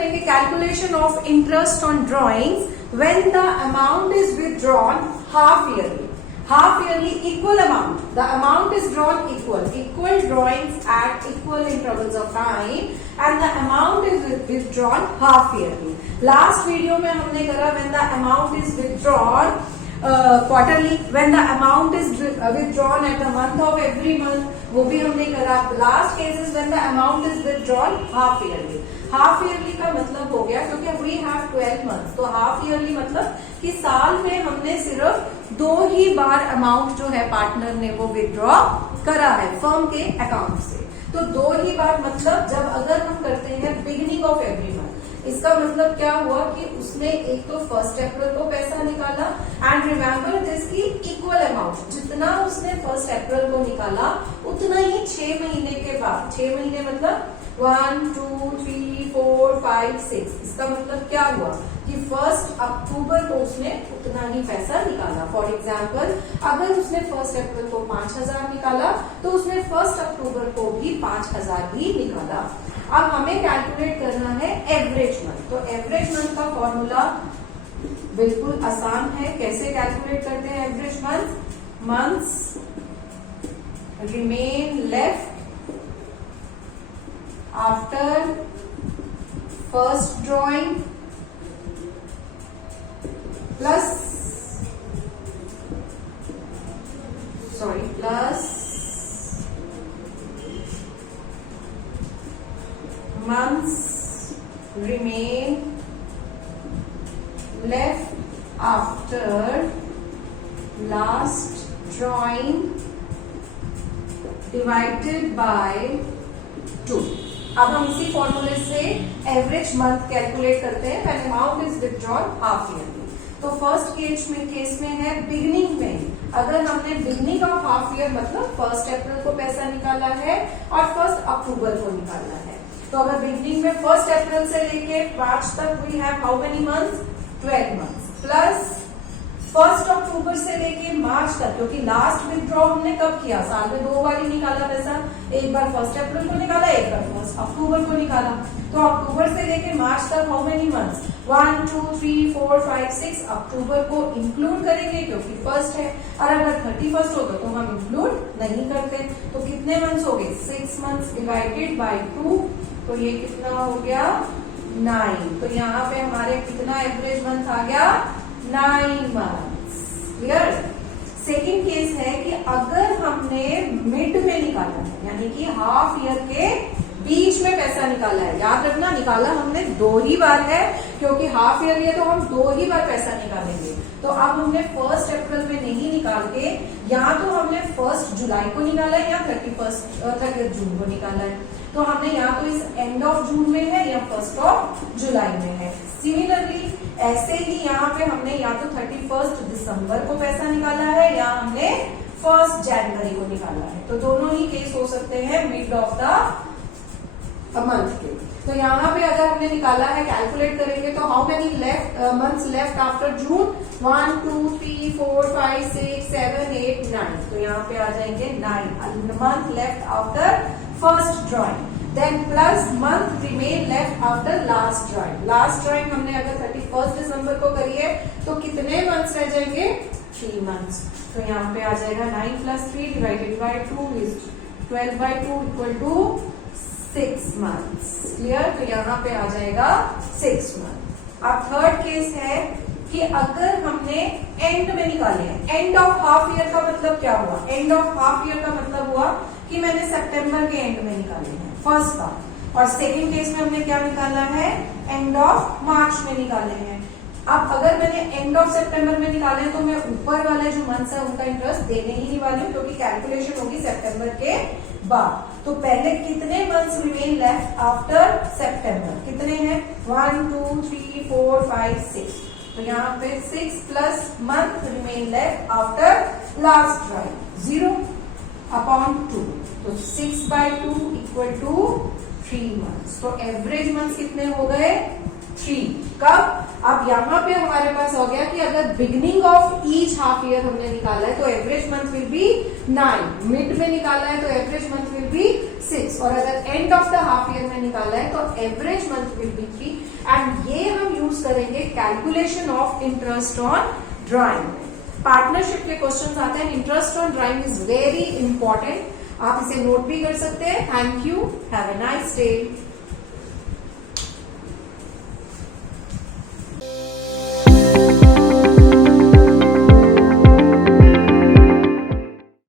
करेंगे calculation of interest on drawings when the amount is withdrawn half yearly. Half yearly equal amount. The amount is drawn equal drawings at equal intervals of time, and the amount is withdrawn half yearly. Last video में हमने करा when the amount is withdrawn quarterly, when the amount is withdrawn at the month of every month, वो भी हमने करा. Last case is when the amount is withdrawn half yearly. Half yearly का मतलब हो गया क्योंकि वी हैव 12 मंथ्स, तो हाफ ईयरली मतलब कि साल में हमने सिर्फ 2 ही बार अमाउंट जो है पार्टनर ने वो विथड्रॉ करा है फर्म के अकाउंट से. तो 2 ही बार मतलब जब अगर हम करते हैं बिगिनिंग ऑफ एवरी मंथ, इसका मतलब क्या हुआ कि उसने एक तो 1 अप्रैल को पैसा निकाला, एंड रिमेम्बर दिस की इक्वल अमाउंट जितना उसने 1 अप्रैल को निकाला उतना ही 6 महीने के बाद, 6 महीने मतलब 1, 2, 3, 4, 5, 6, इसका मतलब क्या हुआ कि 1 अक्टूबर को उसने उतना ही पैसा निकाला. फॉर एग्जाम्पल अगर उसने 1 अप्रैल को 5,000 निकाला तो उसने 1 अक्टूबर को भी 5,000 ही निकाला. अब हमें कैलकुलेट करना है एवरेज मंथ. तो एवरेज मंथ का फॉर्मूला बिल्कुल आसान है. कैसे कैलकुलेट करते हैं average month? Months remain left after first drawing plus months remain left after last drawing divided by 2. अब हम इसी फॉर्मूले से एवरेज मंथ कैलकुलेट करते हैं when amount is withdrawn half yearly. तो फर्स्ट केस में है बिगिनिंग में, अगर हमने बिगिनिंग ऑफ हाफ ईयर मतलब 1 अप्रैल को पैसा निकाला है और 1 अक्टूबर को निकाला है. तो अगर बिगिनिंग में 1 अप्रैल से लेके 5 तक we have how many months? 12 months plus 1 अक्टूबर से लेके मार्च तक, क्योंकि लास्ट विथड्रॉ हमने कब किया? साल में 2 बार ही निकाला पैसा, एक बार 1 अप्रैल को निकाला, एक बार 1 अक्टूबर को निकाला. तो अक्टूबर से लेके मार्च तक हाउ मेनी मंथ्स? 1, 2, 3, 4, 5, 6. अक्टूबर को इंक्लूड करेंगे क्योंकि फर्स्ट है, और अगर 31st होगा तो हम इंक्लूड नहीं करते. तो कितने मंथ्स हो गए? 6 मंथ्स डिवाइडेड बाई 2. तो ये कितना हो गया? 9. तो यहाँ पे हमारे कितना एवरेज मंथ आ गया? 9 मंथ्स. क्लियर? सेकेंड केस है कि अगर हमने मिड में निकाला है, यानी कि हाफ ईयर के बीच में पैसा निकाला है. याद रखना निकाला हमने 2 ही बार है, क्योंकि हाफ ईयर है तो हम 2 ही बार पैसा निकालेंगे. तो अब हमने 1 अप्रैल में नहीं निकाल के या तो हमने 1 जुलाई को निकाला है या 30 जून को निकाला है. तो हमने या तो इस एंड ऑफ जून में है या 1 जुलाई में है. सिमिलरली ऐसे ही यहाँ पे हमने या तो 31 दिसंबर को पैसा निकाला है या हमने 1 जनवरी को निकाला है. तो दोनों ही केस हो सकते हैं मिड ऑफ द मंथ के. तो यहाँ पे अगर हमने निकाला है, कैलकुलेट करेंगे तो how many months left after June? 1, 2, 3, 4, 5, 6, 7, 8, 9. तो यहाँ पे आ जाएंगे 9 month left after first drawing. Then plus month remain left after last drawing. Last drawing हमने अगर 31 दिसंबर को करी है तो कितने मंथ्स रह जाएंगे? 3 मंथ्स. तो यहाँ पे आ जाएगा 9 + 3 divided by 2 is 12/2 equal to 6 months. Clear? तो यहाँ पे आ जाएगा 6 मंथ. अब थर्ड केस है कि अगर हमने एंड में निकाले हैं. एंड ऑफ हाफ ईयर का मतलब क्या हुआ? एंड ऑफ हाफ ईयर का मतलब हुआ कि मैंने सितंबर के एंड में निकाले हैं फर्स्ट का, और सेकेंड केस में हमने क्या निकाला है? एंड ऑफ मार्च में निकाले हैं. अब अगर मैंने एंड ऑफ सितंबर में निकाले हैं तो मैं ऊपर वाले जो मंथ्स है उनका इंटरेस्ट देने ही नहीं वाली हूँ, क्योंकि कैलकुलेशन होगी सितंबर के बाद. तो पहले कितने months remain left after September? कितने हैं? 1, 2, 3, 4, 5, 6. तो यहाँ पे 6 plus month remain left after last drawing 0/2. तो 6/2 इक्वल टू 3 मंथ्स. तो एवरेज मंथ्स कितने हो गए? 3। कब? अब यहाँ पे हमारे पास हो गया कि अगर beginning of each half year हमने निकाला है तो average month will be 9, mid में निकाला है तो एवरेज मंथ विल बी 6, और अगर end of the half year में निकाला है तो average month will be 3। And ये हम यूज करेंगे calculation of interest on drawing. Partnership के क्वेश्चंस आते हैं, interest on drawing is very important, आप इसे नोट भी कर सकते हैं। Thank you, have a nice day.